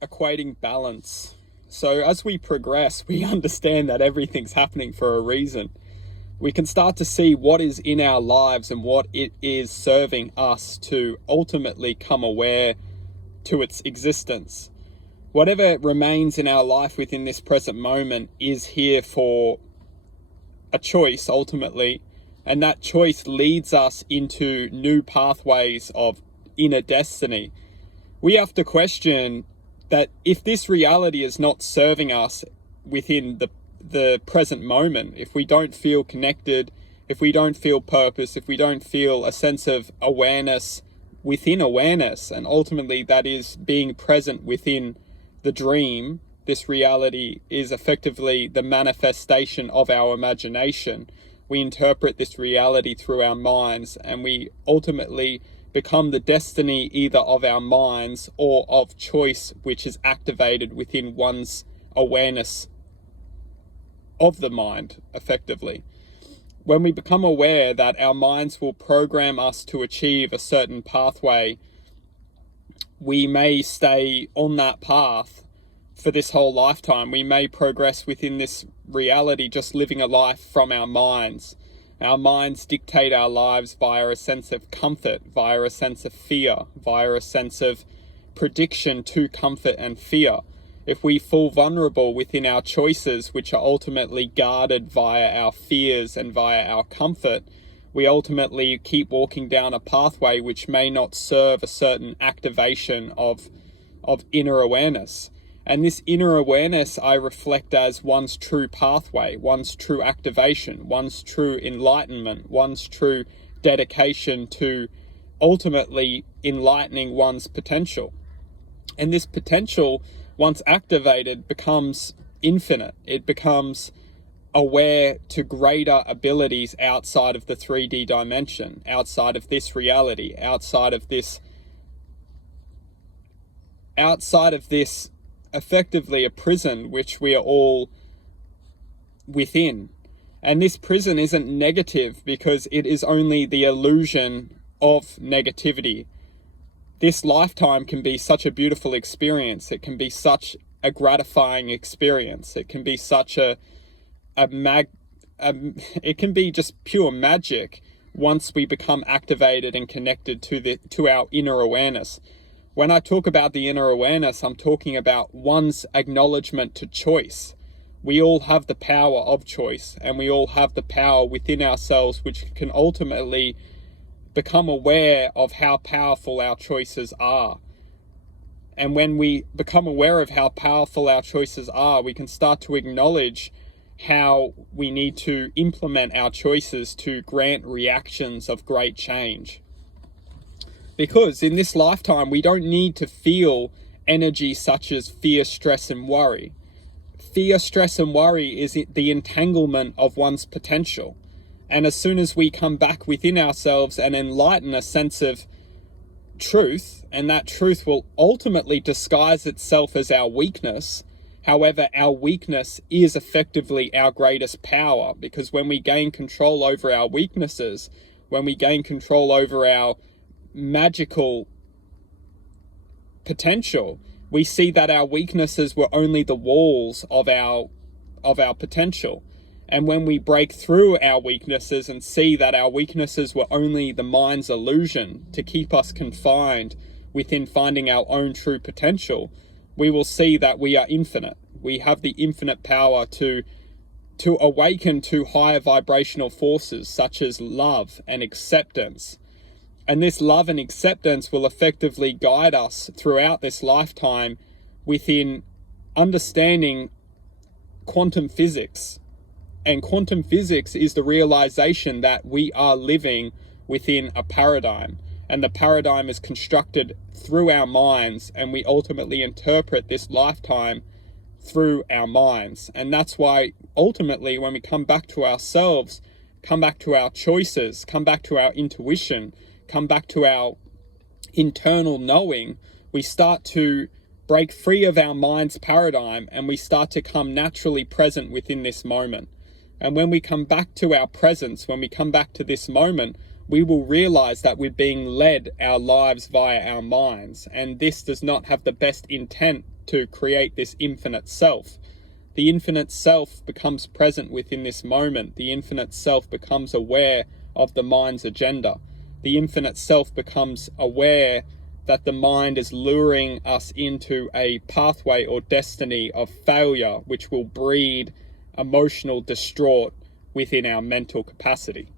equating balance. So as we progress, we understand that everything's happening for a reason. We can start to see what is in our lives and what it is serving us to ultimately come aware to its existence. Whatever remains in our life within this present moment is here for a choice ultimately, and that choice leads us into new pathways of inner destiny. We have to question that if this reality is not serving us within the present moment, if we don't feel connected, if we don't feel purpose, if we don't feel a sense of awareness within awareness, and ultimately that is being present within the dream, this reality is effectively the manifestation of our imagination. We interpret this reality through our minds, and we ultimately become the destiny either of our minds or of choice, which is activated within one's awareness of the mind, effectively. When we become aware that our minds will program us to achieve a certain pathway, we may stay on that path for this whole lifetime. We may progress within this reality just living a life from our minds. Our minds dictate our lives via a sense of comfort, via a sense of fear, via a sense of prediction to comfort and fear. If we fall vulnerable within our choices, which are ultimately guarded via our fears and via our comfort, we ultimately keep walking down a pathway which may not serve a certain activation of inner awareness. And this inner awareness I reflect as one's true pathway, one's true activation, one's true enlightenment, one's true dedication to ultimately enlightening one's potential. And this potential, once activated, becomes infinite. It becomes aware to greater abilities outside of the 3D dimension, outside of this reality, outside of this effectively a prison which we are all within. And this prison isn't negative because it is only the illusion of negativity. This lifetime can be such a beautiful experience. It can be such a gratifying experience. It can be such it can be just pure magic once we become activated and connected to our inner awareness. When I talk about the inner awareness, I'm talking about one's acknowledgement to choice. We all have the power of choice, and we all have the power within ourselves which can ultimately become aware of how powerful our choices are. And when we become aware of how powerful our choices are, we can start to acknowledge how we need to implement our choices to grant reactions of great change. Because in this lifetime, we don't need to feel energy such as fear, stress, and worry. Fear, stress, and worry is the entanglement of one's potential. And as soon as we come back within ourselves and enlighten a sense of truth, and that truth will ultimately disguise itself as our weakness. However, our weakness is effectively our greatest power, because when we gain control over our weaknesses, when we gain control over our magical potential, we see that our weaknesses were only the walls of our potential. And when we break through our weaknesses and see that our weaknesses were only the mind's illusion to keep us confined within finding our own true potential, we will see that we are infinite. We have the infinite power to awaken to higher vibrational forces such as love and acceptance. And this love and acceptance will effectively guide us throughout this lifetime within understanding quantum physics. And quantum physics is the realization that we are living within a paradigm. And the paradigm is constructed through our minds, and we ultimately interpret this lifetime through our minds. And that's why ultimately when we come back to ourselves, come back to our choices, come back to our intuition, come back to our internal knowing, we start to break free of our mind's paradigm, and we start to come naturally present within this moment. And when we come back to our presence, when we come back to this moment, we will realize that we're being led our lives via our minds. And this does not have the best intent to create this infinite self. The infinite self becomes present within this moment. The infinite self becomes aware of the mind's agenda. The infinite self becomes aware that the mind is luring us into a pathway or destiny of failure, which will breed emotional distraught within our mental capacity.